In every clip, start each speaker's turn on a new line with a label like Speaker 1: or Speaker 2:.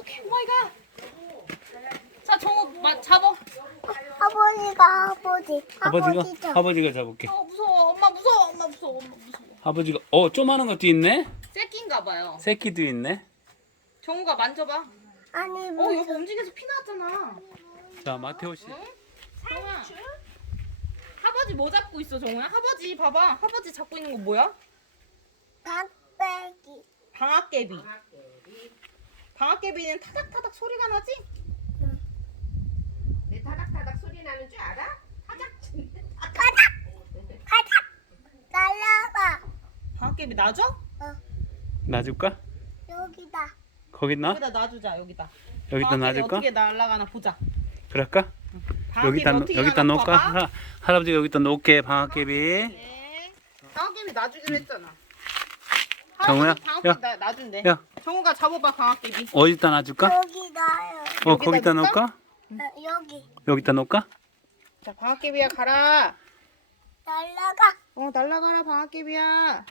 Speaker 1: 오케이. 오 마이 갓. 자, 정우 잡어.
Speaker 2: 아버지가 잡을게.
Speaker 1: 무서워. 엄마 무서워. 엄마 무서워. 엄마 무서워.
Speaker 2: 아버지가 조그마한 것도 있네.
Speaker 1: 새끼인가 봐요.
Speaker 2: 새끼도 있네.
Speaker 1: 정우가 만져봐.
Speaker 3: 아니
Speaker 1: 여보 움직여서 피 나왔잖아.
Speaker 2: 자, 마테오 씨.
Speaker 1: 정우야. 할아버지 뭐 잡고 있어, 정우야? 할아버지 봐봐. 할아버지 잡고 있는 거 뭐야?
Speaker 3: 닭배기.
Speaker 1: 방앗개비. 방앗개비는 타닥타닥 소리가 나지?
Speaker 4: 내 타닥타닥 소리 나는 줄 알아? 타닥.
Speaker 3: 날라가.
Speaker 1: 방앗개비 놔줘?
Speaker 2: 놔줄까?
Speaker 3: 여기다.
Speaker 2: 거기 놔?
Speaker 1: 여기다 놔주자. 여기다.
Speaker 2: 여기다
Speaker 1: 방앗개비
Speaker 2: 놔줄까?
Speaker 1: 어떻게 날아가나 보자.
Speaker 2: 그럴까?
Speaker 1: 방앗개비 어떻게
Speaker 2: 여기다
Speaker 1: 가나
Speaker 2: 놓을까?
Speaker 1: 봐봐.
Speaker 2: 할아버지가 여기다 놓을게. 방앗개비.
Speaker 1: 네. 방앗개비 놔주기로 했잖아.
Speaker 2: 정우야,
Speaker 1: 방앗개비 놔준대.
Speaker 2: 야.
Speaker 1: 정우가 잡아봐 방앗개비.
Speaker 2: 어디다 놔줄까?
Speaker 3: 여기 나요.
Speaker 1: 여기다
Speaker 2: 거기다
Speaker 1: 놓을까?
Speaker 2: 놓을까?
Speaker 3: 여기.
Speaker 2: 여기다 놓을까?
Speaker 1: 자 방앗개비야 가라.
Speaker 3: 날라가.
Speaker 1: 날아가라 방앗개비야.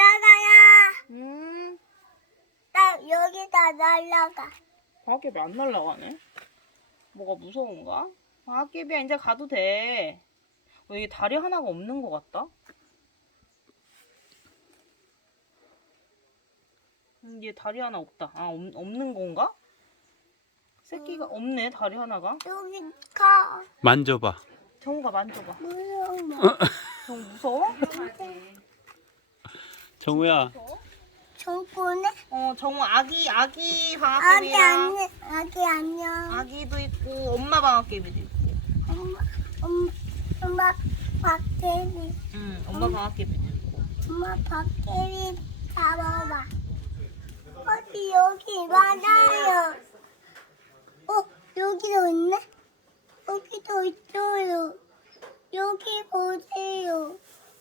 Speaker 3: 날라가야. 나 여기다 날라가.
Speaker 1: 방앗개비 안 날아가네. 뭐가 무서운가? 방앗개비야 이제 가도 돼. 왜 이게 다리 하나가 없는 것 같다? 이게 다리 하나 없다. 없는 건가? 새끼가 없네 다리 하나가.
Speaker 3: 여기 가.
Speaker 2: 만져봐.
Speaker 1: 정우가 만져봐.
Speaker 3: 무서워.
Speaker 1: 정우 무서워?
Speaker 2: 정우야.
Speaker 3: 정권에
Speaker 1: 정우 아기
Speaker 3: 아기
Speaker 1: 방앗개비랑
Speaker 3: 안녕. 아기 안녕.
Speaker 1: 아기도 있고 엄마 방앗개비도 있고.
Speaker 3: 엄마 박대리.
Speaker 1: 엄마 방앗개비도 있고.
Speaker 3: 엄마 박대리 잡아봐. 어디 여기 많아요. 여기도 있네. 여기도 있어요. 여기 보세요.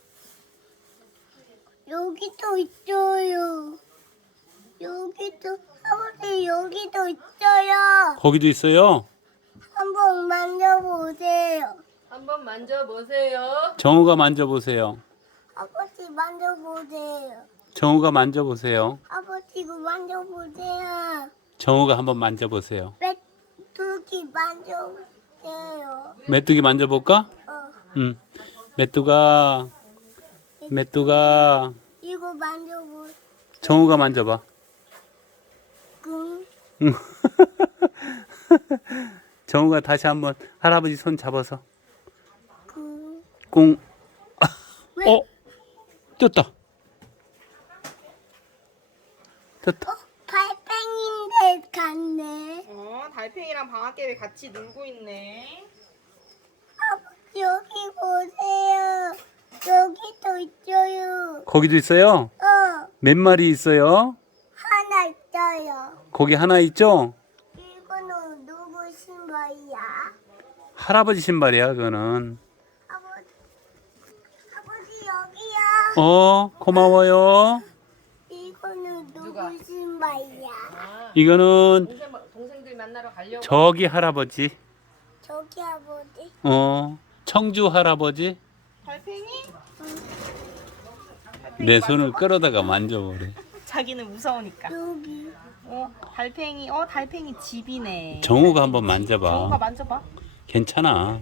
Speaker 3: 여기도 있어요. 여기도 아버지 여기도 있어요.
Speaker 2: 거기도 있어요.
Speaker 3: 한번 만져보세요.
Speaker 4: 한번 만져보세요.
Speaker 2: 정우가 만져보세요.
Speaker 3: 아버지 만져보세요.
Speaker 2: 정우가 만져보세요.
Speaker 3: 아버지 이거 만져보세요.
Speaker 2: 정우가 한번 만져보세요.
Speaker 3: 메뚜기 만져보세요.
Speaker 2: 메뚜기 만져볼까? 응. 메뚜가
Speaker 3: 이거 만져보세요.
Speaker 2: 정우가 만져봐. 정우가 다시 한번 할아버지 손 잡아서 꿍. 떴다. 떴다.
Speaker 3: 달팽이인데 갔네.
Speaker 1: 달팽이랑 방앗개비 같이 놀고 있네.
Speaker 3: 아버지 여기 보세요. 여기도 있어요.
Speaker 2: 거기도 있어요? 몇 마리 있어요?
Speaker 3: 하나 있어요.
Speaker 2: 거기 하나 있죠?
Speaker 3: 이거는 누구 신발이야?
Speaker 2: 할아버지 신발이야, 그거는.
Speaker 3: 아버지 여기야.
Speaker 2: 고마워요.
Speaker 3: 이거는 누구 신발이야?
Speaker 2: 이거는
Speaker 4: 동생들 만나러 가려고.
Speaker 2: 저기 할아버지.
Speaker 3: 저기 아버지.
Speaker 2: 청주 할아버지.
Speaker 1: 달팽이?
Speaker 2: 내 손을 끌어다가 만져보래.
Speaker 1: 자기는 무서우니까.
Speaker 3: 여기.
Speaker 1: 달팽이 집이네.
Speaker 2: 정우가 한번
Speaker 1: 정우가
Speaker 2: 만져봐.
Speaker 1: 만져봐.
Speaker 2: 괜찮아.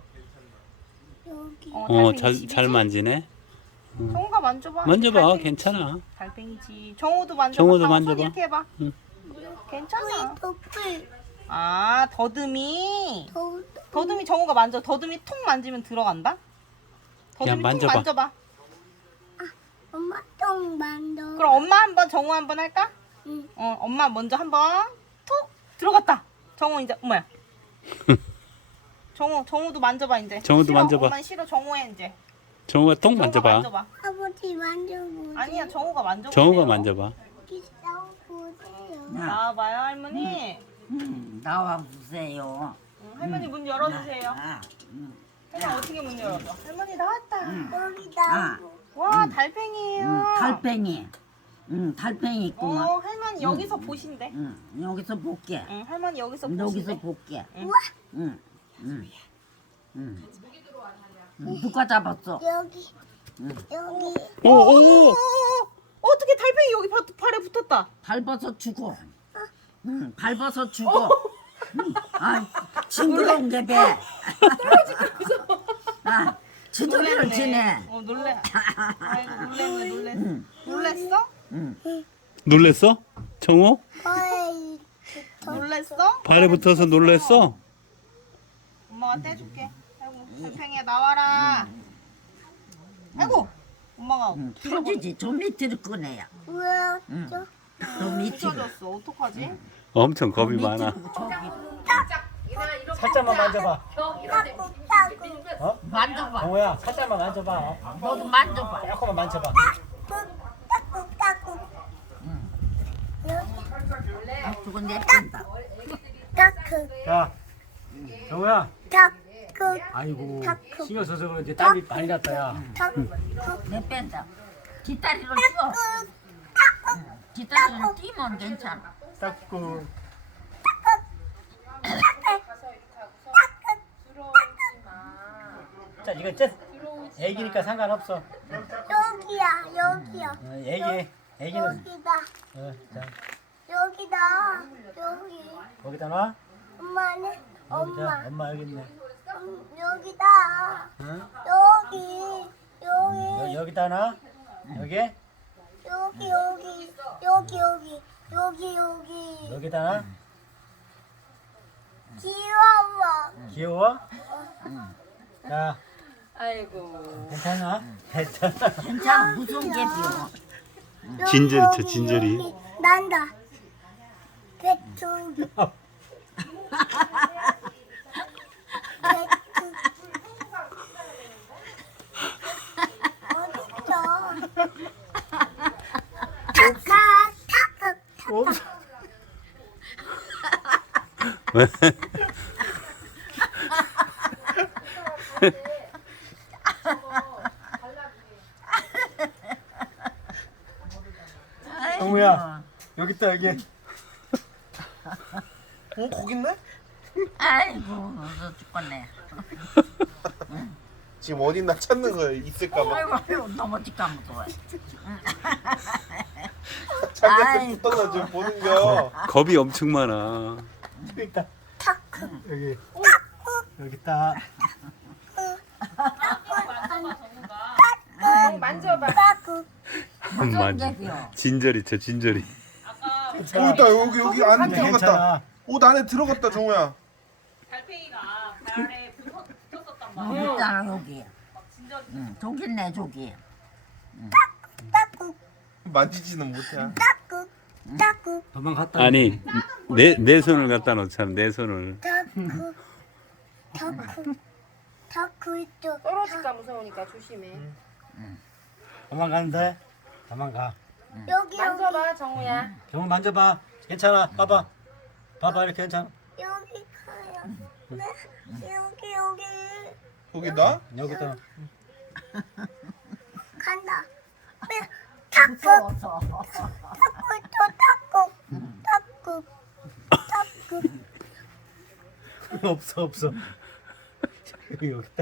Speaker 3: 여기.
Speaker 1: 달팽이
Speaker 2: 잘
Speaker 1: 집이지?
Speaker 2: 만지네.
Speaker 1: 정우가 만져봐.
Speaker 2: 만져봐.
Speaker 1: 달팽이
Speaker 2: 괜찮아.
Speaker 1: 집. 달팽이지. 정우도 만져봐.
Speaker 2: 정우도
Speaker 1: 손
Speaker 2: 만져봐.
Speaker 1: 이렇게 해봐.
Speaker 2: 응.
Speaker 1: 괜찮아.
Speaker 3: 덮을.
Speaker 1: 더듬이.
Speaker 3: 더.
Speaker 1: 더듬이 정우가 만져. 더듬이 통 만지면 들어간다. 더듬이
Speaker 2: 만져봐.
Speaker 1: 통 만져봐.
Speaker 3: 엄마 똥 만져.
Speaker 1: 그럼 엄마 한번 정우 한번 할까?
Speaker 3: 응.
Speaker 1: 엄마 먼저 한번 톡 들어갔다. 정우 이제 엄마야. 정우도 만져봐 이제.
Speaker 2: 정우도
Speaker 1: 싫어.
Speaker 2: 만져봐.
Speaker 1: 엄마 싫어. 정우 해 이제.
Speaker 2: 정우가 통
Speaker 1: 정우가
Speaker 2: 만져봐.
Speaker 1: 만져봐.
Speaker 3: 아버지 만져보세요.
Speaker 1: 아니야 정우가 만져보세요.
Speaker 2: 정우가 만져봐.
Speaker 3: 여기 싸워보세요.
Speaker 1: 나와봐요 할머니.
Speaker 5: 나와 보세요.
Speaker 1: 할머니 문 열어주세요.
Speaker 5: 아,
Speaker 1: 할머니 어떻게 문 열어줘? 할머니 나왔다.
Speaker 3: 여기 나오고.
Speaker 1: 와 달팽이에요.
Speaker 5: 달팽이. 달팽이 있구만.
Speaker 1: 할머니 여기서 보신대.
Speaker 5: 여기서 볼게.
Speaker 1: 할머니 여기서 보신대.
Speaker 5: 여기서 볼게.
Speaker 1: 응.
Speaker 5: 응. 누가 잡았어?
Speaker 3: 여기. 여기.
Speaker 2: 오.
Speaker 1: 어떻게 달팽이 여기 발에 붙었다.
Speaker 5: 밟아서 죽어. 밟아서 주고. 아, 징그러운 게 돼. 아, 주둥이를 치네.
Speaker 1: 놀래. 아이고, 놀랬어. 놀랬어?
Speaker 2: 놀랬어? 정우?
Speaker 3: 어이.
Speaker 1: 놀랬어?
Speaker 2: 발에 붙어서 놀랬어?
Speaker 1: 엄마가 떼줄게. 아이고, 달팽이야 나와라. 아이고, 엄마가
Speaker 5: 풀어주지. 저 밑으로 꺼내야.
Speaker 3: 왜?
Speaker 5: 저 밑으로.
Speaker 1: 부서졌어. 어떡하지?
Speaker 2: 엄청 겁이 많아.
Speaker 6: 살짝만 만져봐.
Speaker 5: 만져봐.
Speaker 6: 정우야, 살짝만 만져봐.
Speaker 5: 너도 만져봐.
Speaker 6: 조금만 만져봐.
Speaker 5: 아, 저거 내뺀다.
Speaker 6: 야, 정우야. 아이고,
Speaker 3: 타크.
Speaker 6: 신경 써서 그런지 땀이 많이 났다, 야.
Speaker 5: 내뺀다. 뒷다리를 띄워. 뒷다리를 띄면 괜찮아.
Speaker 6: 닦고. 자, 이거 애기니까 상관없어.
Speaker 3: 여기야.
Speaker 6: 애기는.
Speaker 3: 여기다.
Speaker 6: 자,
Speaker 3: 여기다. 여기.
Speaker 6: 거기다 놔.
Speaker 3: 엄마는?
Speaker 6: 여기다. 엄마 여기 있네.
Speaker 3: 여기다.
Speaker 6: 응?
Speaker 3: 여기.
Speaker 6: 여기다 놔. 여기.
Speaker 3: 여기.
Speaker 6: 여기다 놔.
Speaker 3: 귀여워.
Speaker 6: 귀여워? 자,
Speaker 4: 아이고.
Speaker 6: 괜찮아? 괜찮아.
Speaker 5: 괜찮아. 무서운 게 비워.
Speaker 2: 진저리 쳐, 진저리.
Speaker 3: 여기. 난다. 배추.
Speaker 6: 정우야, 여기 있다, 여기.
Speaker 7: 거기 있네?
Speaker 5: 아이고, 무서워 죽겠네.
Speaker 7: 지금 어디 나 찾는 거야? 있을까봐.
Speaker 5: 아이고, 넘어질까 무서워.
Speaker 7: 자기한테
Speaker 5: 아이고.
Speaker 7: 붙어서 지금 보는 거.
Speaker 2: 겁이 엄청 많아.
Speaker 6: 여기 있다. 여기. 여기 있다.
Speaker 4: 만져봐.
Speaker 5: 무서운 게
Speaker 2: 맞아.
Speaker 5: 비워.
Speaker 2: 진저리 쳐, 진저리.
Speaker 7: 있다 여기 안에 들어갔다.
Speaker 6: 괜찮아.
Speaker 7: 옷 안에 들어갔다 정우야.
Speaker 1: 달팽이가 발에 붙었었단 말이야.
Speaker 5: 있잖아, 여기. 저기 있네, 저기.
Speaker 7: 만지지는 못해.
Speaker 6: 도망갔다.
Speaker 2: 아니, 내 손을 갖다 놓잖아, 내 손을.
Speaker 3: 다크 있죠.
Speaker 4: 떨어질까 무서우니까 조심해.
Speaker 6: 도망가는데? 도망가.
Speaker 3: 여기.
Speaker 4: 만져봐 정우야.
Speaker 6: 정우 만져봐. 괜찮아. 봐봐. 봐봐, 이렇게 괜찮아.
Speaker 3: 여기 가요. 네. 여기.
Speaker 7: 거기다?
Speaker 6: 여기다.
Speaker 3: 간다. 네. 타쿠.
Speaker 5: 무서워서.
Speaker 3: 타쿠.
Speaker 6: 없어. 여기다.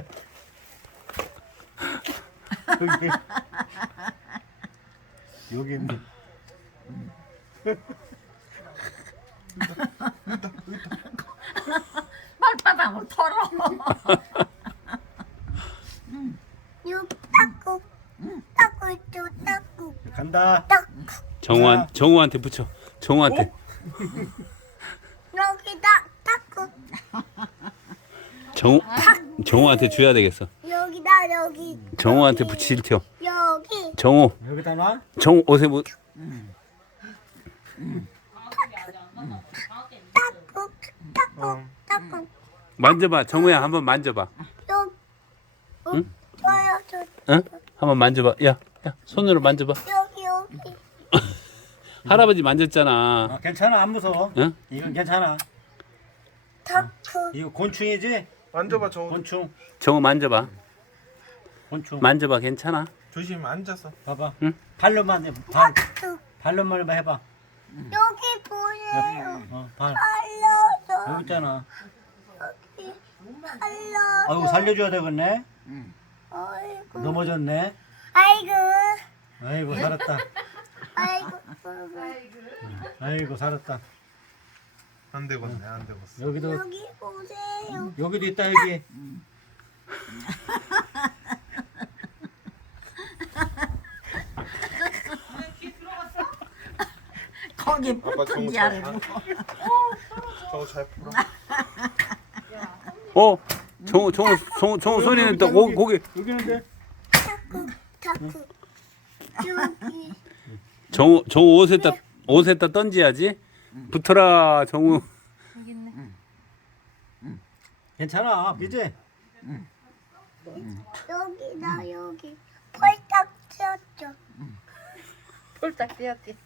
Speaker 6: 여기 있네.
Speaker 5: 발바닥을 털어.
Speaker 3: 여기 타쿠 있죠. 타쿠.
Speaker 6: 간다.
Speaker 2: 정우한테 붙여. 정우한테.
Speaker 3: 여기다. 타쿠.
Speaker 2: 정우한테 줘야 되겠어.
Speaker 3: 여기다. 여기.
Speaker 2: 정우한테 붙일 텨.
Speaker 3: 여기.
Speaker 2: 정우,
Speaker 6: 여기다 놔.
Speaker 2: 정우 옷에 뭐
Speaker 3: 타쿠.
Speaker 2: 만져봐. 정우야, 한번 만져봐.
Speaker 3: 여기.
Speaker 2: 응?
Speaker 3: 저요.
Speaker 2: 응? 한번 만져봐. 야, 손으로 만져봐.
Speaker 3: 여기.
Speaker 2: 할아버지 만졌잖아.
Speaker 6: 괜찮아. 안 무서워.
Speaker 2: 응?
Speaker 6: 이건 괜찮아.
Speaker 3: 타쿠.
Speaker 6: 이거 곤충이지?
Speaker 7: 만져봐 저.
Speaker 6: 곤충.
Speaker 2: 정우 만져봐.
Speaker 6: 곤충.
Speaker 2: 만져봐. 괜찮아.
Speaker 7: 조심 앉아서.
Speaker 6: 봐봐.
Speaker 2: 응?
Speaker 6: 발로만 해.
Speaker 3: 타쿠.
Speaker 6: 발로만 해봐.
Speaker 3: 여기 보세요.
Speaker 6: 발.
Speaker 3: 살려줘.
Speaker 6: 여기 있잖아.
Speaker 3: 살려줘.
Speaker 6: 아이고, 살려줘야 되겠네.
Speaker 3: 아이고.
Speaker 6: 넘어졌네.
Speaker 3: 아이고.
Speaker 6: 아이고, 살았다.
Speaker 3: 아이고.
Speaker 6: 아이고, 살았다.
Speaker 7: 안 되겠네 안 되겠어.
Speaker 6: 여기도
Speaker 3: 여기 보세요.
Speaker 6: 여기도 있다 여기.
Speaker 5: 거기
Speaker 7: 아빠 정우
Speaker 5: 붙은지
Speaker 7: 잘
Speaker 5: 알고.
Speaker 7: 저거 잘 풀어.
Speaker 2: 정우 손에는 또 고기.
Speaker 6: 여기 있는데.
Speaker 3: 타쿠. 여기.
Speaker 2: 정우 옷에다 던져야지. 붙어라 정우.
Speaker 4: 여기 있네.
Speaker 6: 괜찮아, 그지?
Speaker 3: 여기다 여기. 펄딱 튀었죠.
Speaker 4: 폴딱 뛰었지.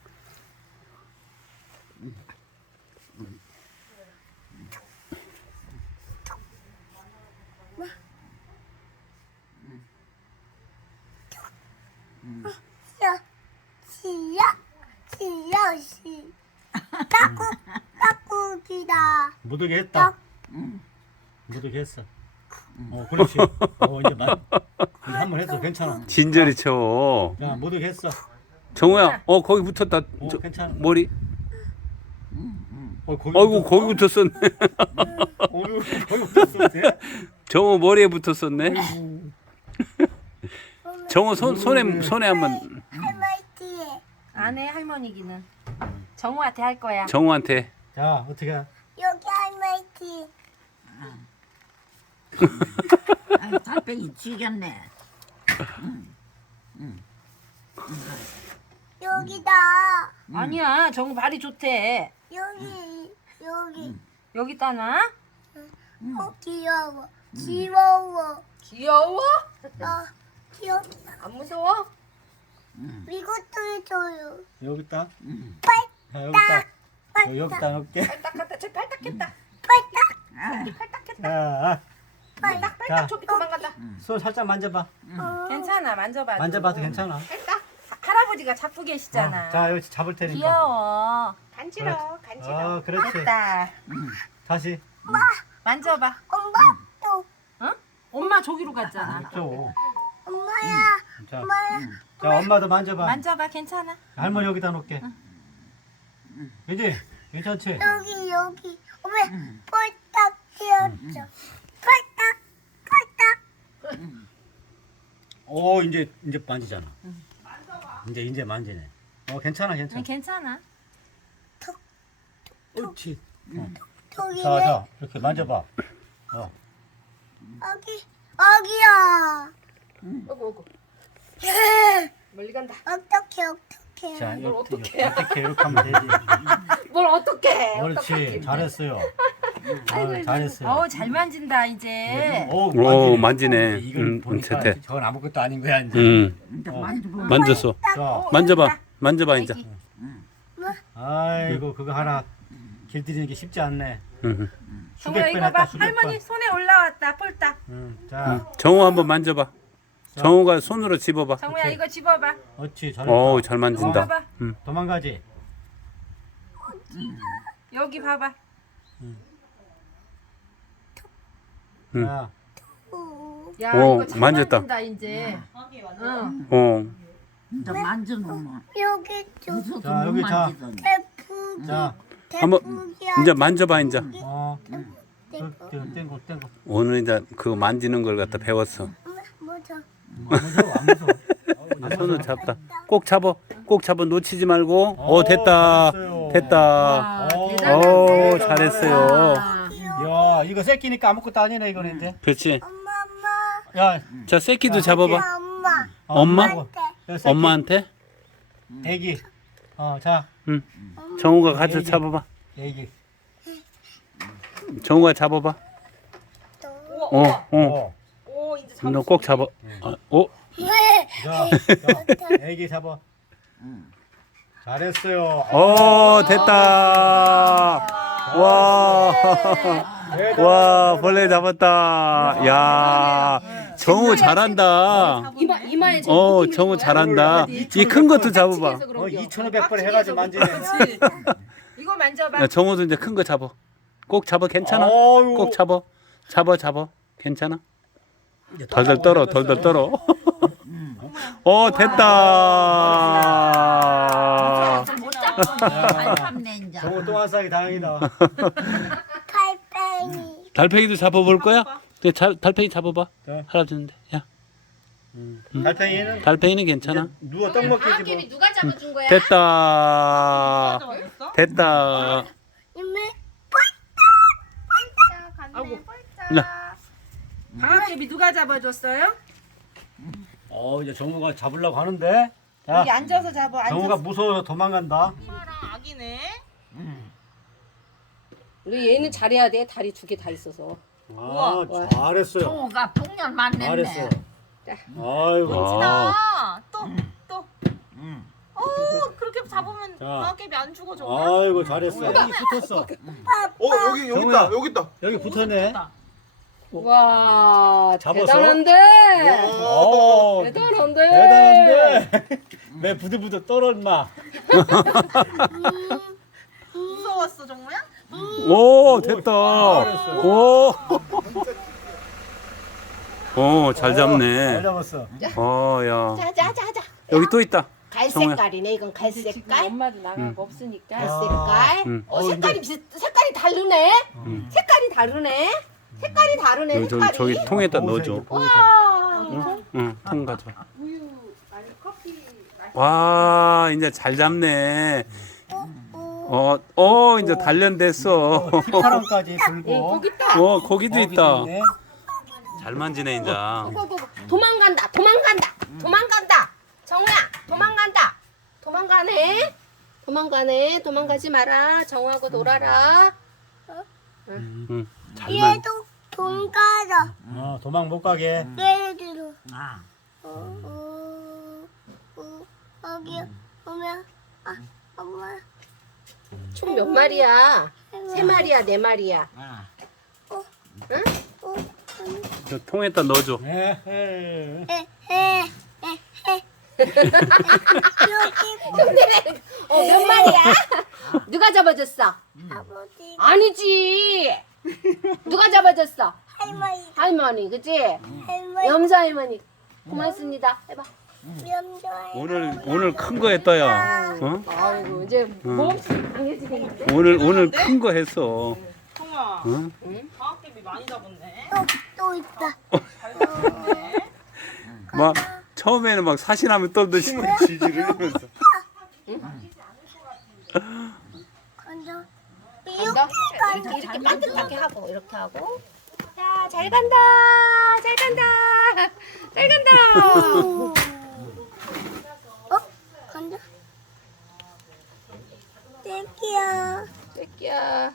Speaker 3: 시야. 타쿠기다.
Speaker 6: 못 오게 했다. 못 오게 했어. 그렇지. 이제 한번 했어. 괜찮아.
Speaker 2: 진저리 쳐.
Speaker 6: 야, 못 오게 했어.
Speaker 2: 정우야, 거기 붙었다.
Speaker 6: 괜찮아.
Speaker 2: 머리.
Speaker 6: 거기
Speaker 2: 아이고 거기 붙었었네.
Speaker 6: 거기 붙었어.
Speaker 2: 정우 머리에 붙었었네. 정우 손에 한번
Speaker 3: 할머니에
Speaker 4: 안 해 할머니기는. 정우한테 할 거야.
Speaker 2: 정우한테.
Speaker 6: 자, 어떻게?
Speaker 3: 여기 할머니.
Speaker 5: 아유, 달팽이 죽였네.
Speaker 3: 여기다.
Speaker 4: 아니야 정우 발이 좋대.
Speaker 3: 여기.
Speaker 4: 여기 따놔.
Speaker 3: 귀여워. 귀여워.
Speaker 4: 귀여워?
Speaker 3: 귀엽다.
Speaker 4: 안 무서워?
Speaker 3: 이것도 해줘요.
Speaker 6: 여기 있다.
Speaker 3: 팔,
Speaker 6: 야, 여기 있다.
Speaker 3: 팔,
Speaker 6: 여기 있다. 놓을게.
Speaker 4: 팔딱 갔다 저 팔딱 했다.
Speaker 3: 팔딱.
Speaker 4: 팔딱 했다.
Speaker 6: 자,
Speaker 3: 팔딱.
Speaker 4: 팔딱 저기 도망간다.
Speaker 6: 손 살짝 만져봐.
Speaker 4: 괜찮아 만져봐.
Speaker 6: 만져봐도 괜찮아.
Speaker 4: 팔딱. 할아버지가 잡고 계시잖아.
Speaker 6: 자, 여기 잡을 테니까.
Speaker 4: 귀여워. 간지러 간지러.
Speaker 6: 그렇지.
Speaker 4: 됐다.
Speaker 6: 다시.
Speaker 4: 만져봐.
Speaker 3: 엄마 또.
Speaker 4: 엄마 저기로 갔잖아.
Speaker 6: 또.
Speaker 3: 엄마야.
Speaker 6: 자,
Speaker 3: 엄마야.
Speaker 6: 자, 엄마도 만져봐.
Speaker 4: 만져봐 괜찮아.
Speaker 6: 할머니 여기다 놓을게. 그지? 괜찮지?
Speaker 3: 여기. 엄마 펄딱 튀었죠. 펄딱.
Speaker 6: 오, 이제 만지잖아. 이제 만지네. 괜찮아.
Speaker 4: 응, 괜찮아.
Speaker 6: 옳지.
Speaker 3: 저기네.
Speaker 6: 자, 이렇게 만져봐.
Speaker 3: 아기야.
Speaker 4: 어구 멀리 간다.
Speaker 3: 어떡해.
Speaker 6: 자,
Speaker 4: 뭘
Speaker 6: 이렇게 이렇게 하면 되지.
Speaker 4: 뭘 어떡해.
Speaker 6: 옳지. 잘했어요. 잘했어요.
Speaker 4: 잘 만진다 이제.
Speaker 2: 오, 만지네.
Speaker 6: 이걸 보니까
Speaker 2: 됐대.
Speaker 6: 저건 아무것도 아닌 거야 이제.
Speaker 5: 이제 만져보.
Speaker 2: 만졌어.
Speaker 6: 자,
Speaker 2: 만져봐 이제.
Speaker 4: 애기.
Speaker 6: 아이고 그거 하나 길들이는 게 쉽지 않네.
Speaker 2: 응.
Speaker 4: 정우야
Speaker 6: 수백 번
Speaker 4: 이거 봐.
Speaker 6: 했다, 수백
Speaker 4: 할머니
Speaker 6: 번.
Speaker 4: 손에 올라왔다 폴딱.
Speaker 6: 자,
Speaker 2: 정우 한번 만져봐. 정우가 손으로 집어봐.
Speaker 4: 정우야 이거 집어봐.
Speaker 6: 옳지. 잘했다.
Speaker 2: 어우 잘
Speaker 4: 이거
Speaker 2: 만진다.
Speaker 4: 봐봐.
Speaker 6: 도망가지.
Speaker 4: 여기 봐봐.
Speaker 2: 응.
Speaker 6: 자,
Speaker 4: 야
Speaker 2: 오,
Speaker 4: 이거 잘
Speaker 2: 만졌다.
Speaker 4: 만진다 이제. 응.
Speaker 5: 이제 만져놓으면
Speaker 3: 여기 좀
Speaker 5: 무서워서
Speaker 6: 자,
Speaker 5: 못
Speaker 6: 여기 자.
Speaker 5: 만지던데.
Speaker 3: 대푸기.
Speaker 6: 자,
Speaker 2: 한번
Speaker 3: 대푸기야.
Speaker 2: 이제 만져봐 이제.
Speaker 6: 땡고.
Speaker 2: 오늘 이제 그 만지는 걸 갖다 배웠어.
Speaker 3: 뭐죠?
Speaker 6: 안 무서워.
Speaker 2: 이제 손을 잡다. 꼭 잡아 놓치지 말고. 됐다.
Speaker 6: 잘했어요.
Speaker 2: 됐다.
Speaker 4: 와,
Speaker 6: 오,
Speaker 4: 대단한데.
Speaker 2: 오 잘했어요.
Speaker 6: 야, 이거 새끼니까 아무것도 아니네 이거는 이제.
Speaker 2: 그렇지.
Speaker 3: 엄마.
Speaker 6: 야,
Speaker 2: 자 새끼도 잡아봐.
Speaker 3: 엄마.
Speaker 2: 엄마?
Speaker 6: 야, 새끼.
Speaker 2: 엄마한테.
Speaker 6: 애기. 자,
Speaker 2: 응. 정우가 가서 잡아봐.
Speaker 6: 애기.
Speaker 2: 정우가 잡아봐.
Speaker 4: 우와.
Speaker 6: 어.
Speaker 4: 이제 잡을
Speaker 2: 너
Speaker 4: 수
Speaker 2: 꼭
Speaker 4: 있네.
Speaker 2: 잡아.
Speaker 3: 왜?
Speaker 6: 자, 애기 잡아. 잘했어요.
Speaker 2: 됐다. 와, 벌레 잡았다. 야, 정우 잘한다.
Speaker 4: 이마에
Speaker 2: 정우 잘한다. 이 큰 것도 잡아봐.
Speaker 6: 2,500번 해가지고 만지네.
Speaker 4: 이거 만져봐.
Speaker 2: 야, 정우도 이제 큰 거 잡아. 꼭 잡아, 괜찮아.
Speaker 6: 어휴.
Speaker 2: 꼭 잡아. 잡아. 괜찮아. 덜덜 떨어. 됐다.
Speaker 5: 잘 참네 이제.
Speaker 6: 정우 똥안 싸기 다행이다.
Speaker 3: 달팽이.
Speaker 2: 달팽이도 잡아볼 거야? 그래, 달팽이 잡아봐.
Speaker 6: 자.
Speaker 2: 할아버지인데. 야,
Speaker 6: 달팽이는
Speaker 2: 달팽이는 괜찮아.
Speaker 6: 누워 떡 먹기지
Speaker 4: 방학개비
Speaker 6: 뭐.
Speaker 4: 누가 잡아준 거야?
Speaker 2: 됐다.
Speaker 1: 잡아줬어?
Speaker 2: 됐다.
Speaker 3: 이미
Speaker 1: 아이고.
Speaker 2: 나.
Speaker 4: 방학개비 누가 잡아줬어요?
Speaker 6: 이제 정우가 잡으려고 하는데. 자,
Speaker 4: 여기 앉아서 잡아.
Speaker 6: 정우가 무서워서 도망간다.
Speaker 1: 엄마랑 아기네.
Speaker 4: 우리 얘는 잘해야 돼. 다리 두 개 다 있어서.
Speaker 6: 아, 잘했어요.
Speaker 5: 정우가 폭렬 많네.
Speaker 6: 잘했어.
Speaker 4: 자.
Speaker 6: 아이고.
Speaker 1: 멋지다. 또. 그렇게 잡으면
Speaker 6: 자.
Speaker 1: 방학개비 안 죽어 저거.
Speaker 6: 아이고 잘했어. 여기 붙었어.
Speaker 7: 여기 있다. 여기 있다.
Speaker 6: 여기 붙었네.
Speaker 4: 와,
Speaker 6: 잡았어?
Speaker 4: 대단한데.
Speaker 6: 오,
Speaker 4: 대단한데.
Speaker 6: 대단한데. 왜 부들부들 떨었마?
Speaker 1: 무서웠어 정우야?
Speaker 2: 오, 됐다. 오. 오, 잘
Speaker 6: 잘
Speaker 2: 잡네.
Speaker 6: 잡았어.
Speaker 2: 야.
Speaker 8: 자자자자.
Speaker 2: 여기 또 있다.
Speaker 8: 갈색깔이네. 이건 갈색깔.
Speaker 4: 엄마도 나가고 없으니까.
Speaker 8: 갈색깔.
Speaker 2: 응.
Speaker 8: 색깔이 색깔이 다르네. 색깔이 다르네. 색깔이 다르네.
Speaker 2: 여기
Speaker 8: 색깔이.
Speaker 2: 저기 통에다 넣어줘.
Speaker 8: 와.
Speaker 2: 응, 통 가져. 와, 이제 잘 잡네. 이제 단련됐어.
Speaker 6: 파랑까지 들고.
Speaker 8: 거기 있다.
Speaker 2: 고기도 있다.
Speaker 6: 있네.
Speaker 2: 잘 만지네, 이제.
Speaker 8: 도망간다. 도망간다. 도망간다. 정우야, 도망간다. 도망가네. 도망가네. 도망가지 마라. 정우하고 놀아라.
Speaker 2: 응, 잘 만.
Speaker 3: 얘도 돈 가져.
Speaker 6: 도망 못 가게.
Speaker 3: 얘도.
Speaker 5: 아.
Speaker 3: 여기 오면 엄마.
Speaker 8: 총 몇 마리야? 3마리야, 4마리야.
Speaker 5: 아.
Speaker 2: 저 통에다 넣어줘.
Speaker 6: 에헤.
Speaker 3: 여기
Speaker 8: 몇 마리야? 누가 잡아줬어?
Speaker 3: 아버지
Speaker 8: 아니지. 누가 잡아줬어?
Speaker 3: 할머니
Speaker 8: 할머니, 그치?
Speaker 3: 할머니
Speaker 8: 염소 할머니. 고맙습니다. 해봐.
Speaker 3: 명절
Speaker 2: 오늘 큰 거 했다, 야. 어?
Speaker 8: 아이고, 이제 몸이 강해지겠는데?
Speaker 2: 오늘 큰 거 했어.
Speaker 1: 정우야.
Speaker 2: 응?
Speaker 1: 방학개비 많이 잡았네.
Speaker 3: 또 있다.
Speaker 1: 잘 잡았네.
Speaker 2: 막 처음에는 막 사신하면 떨듯이.
Speaker 7: 지지를 하면서.
Speaker 3: 간다.
Speaker 8: 이렇게 반듯하게 하고, 이렇게 하고. 자, 잘 간다. 잘 간다. 잘 간다.
Speaker 3: 간다. 새끼야.
Speaker 8: 새끼야.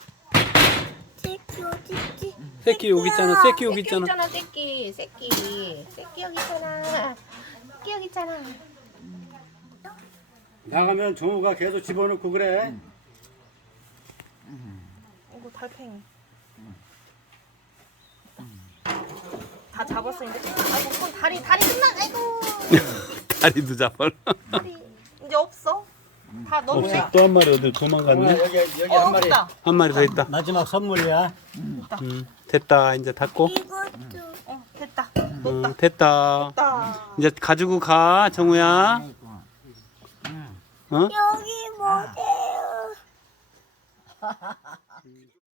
Speaker 3: 새끼 어딨지?
Speaker 2: 새끼 여기 있잖아. 새끼 여기 있잖아.
Speaker 8: 새끼. 새끼 여기 있잖아. 새끼 여기 있잖아.
Speaker 6: 나가면 정우가 계속 집어넣고 그래.
Speaker 1: 이거 달팽이. 다 잡았어 이제. 아이고 그건 다리 끝나. 아이고
Speaker 2: 다리도 잡아.
Speaker 1: 다리 이제 없어. 다 너무 돼.
Speaker 2: 또 한 마리 어디 도망갔네.
Speaker 6: 여기 한 마리.
Speaker 1: 없다.
Speaker 2: 한 마리 더 있다.
Speaker 6: 마지막 선물이야.
Speaker 2: 됐다. 이제 닫고.
Speaker 3: 이것도
Speaker 1: 됐다.
Speaker 2: 됐다.
Speaker 1: 됐다.
Speaker 2: 이제 가지고 가, 정우야. 어?
Speaker 3: 여기 뭐세요?